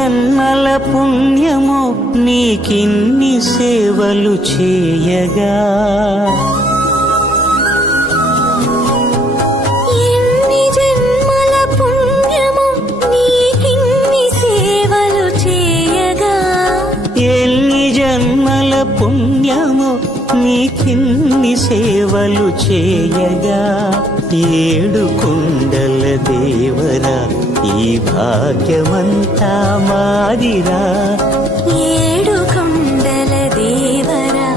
జన్మల పుణ్యము నీకిన్ని సేవలు చేయగా, ఎన్ని జన్మల పుణ్యము నీకిన్ని సేవలు చేయగా, ఎన్ని జన్మల పుణ్యము నీకిన్ని సేవలు చేయగా, ఏడు కొండల దేవరా ఈ భాగ్యమంతా మాదిరా, ఏడు కొండల దేవరా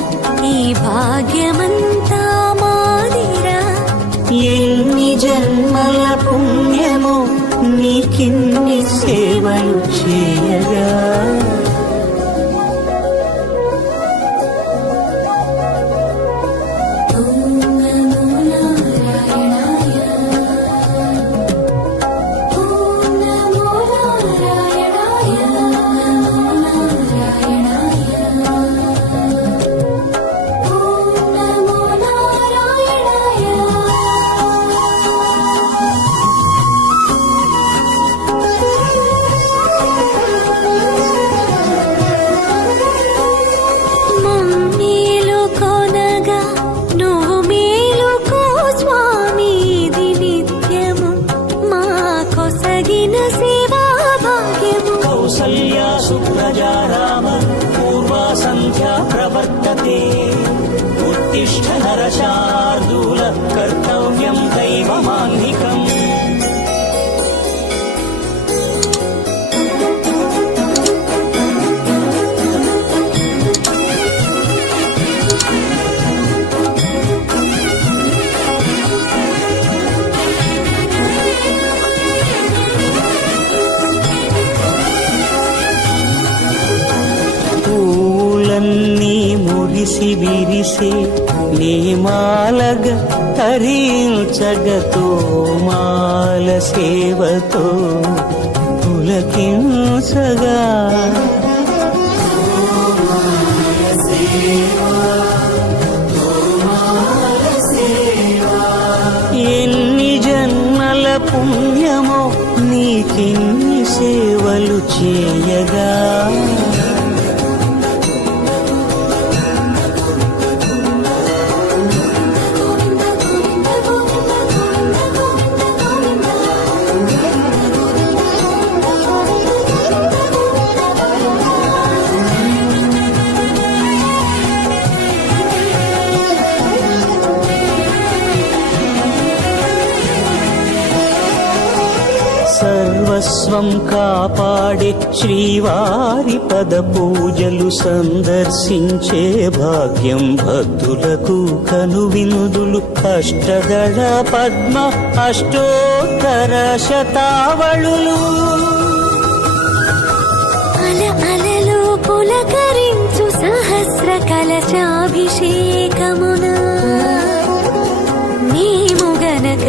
ఈ భాగ్యమంతా మాదిరా, ఎన్ని జన్మల పుణ్యము నీకిన్ని సేవలు చేయగా. ప్రవర్తతే ఉత్తిష్ఠ నరశార్దూల కర్తవ్యం దైవమాన్నికం. మురిసి విరిసే నీమాలగ తరించగతో మాల సేవతో పులకించగా, ఎన్ని జన్మల పుణ్యమో నీకిన్ని సేవలు చేయగా, సర్వస్వం కాపాడే శ్రీవారి పద పూజలు సందర్శించే భాగ్యం భక్తులకు కనువినుదులు. అష్టదళ పద్మ అష్టోత్తర శతావళులు అలలు పులకరించు సహస్ర కలశాభిషేకమున మేము గనక